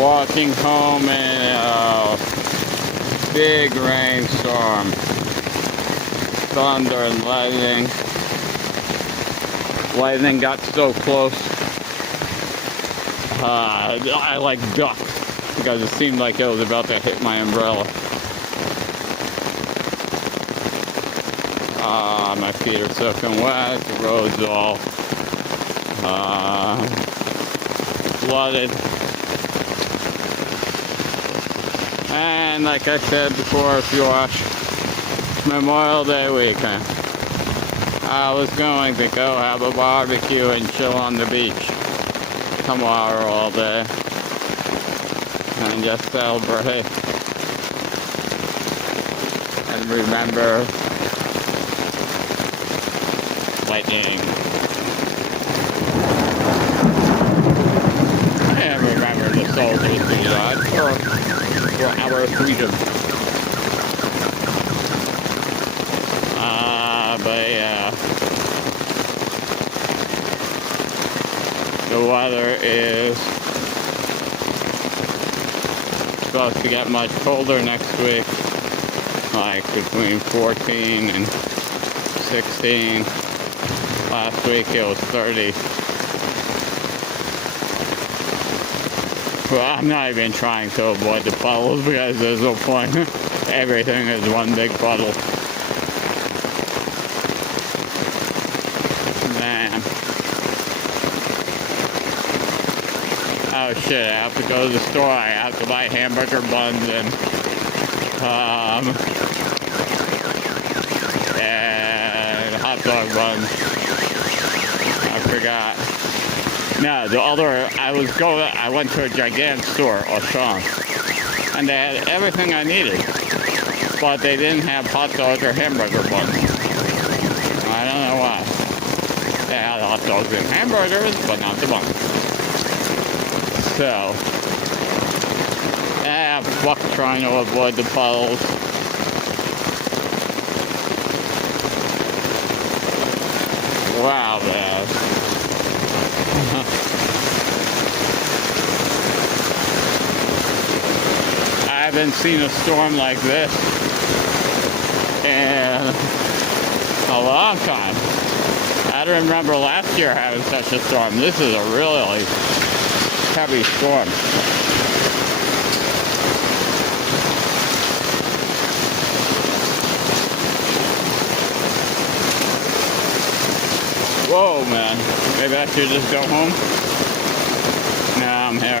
walking home in a big rainstorm, thunder and lightning. Lightning got so close, I like ducked because it seemed like it was about to hit my umbrella. My feet are soaking wet, the road's all flooded. And like I said before, if you watch Memorial Day weekend, I was going to go have a barbecue and chill on the beach tomorrow all day and just celebrate and remember lightning and remember the soldiers who died for our freedom. But yeah, the weather is supposed to get much colder next week, like between 14 and 16. Last week it was 30. Well, I'm not even trying to avoid the puddles because there's no point. Everything is one big puddle. Man. Oh shit, I have to go to the store. I have to buy hamburger buns and hot dog buns. I forgot. No, I went to a gigantic store, Auchan, and they had everything I needed, but they didn't have hot dog or hamburger buns. I don't know why. They had hot dogs and hamburgers, but not the buns. So, fuck trying to avoid the puddles. Wow, man. I haven't seen a storm like this in a long time. I don't remember last year having such a storm. This is a really heavy storm. Whoa, man. Maybe I should just go home? No, I'm here.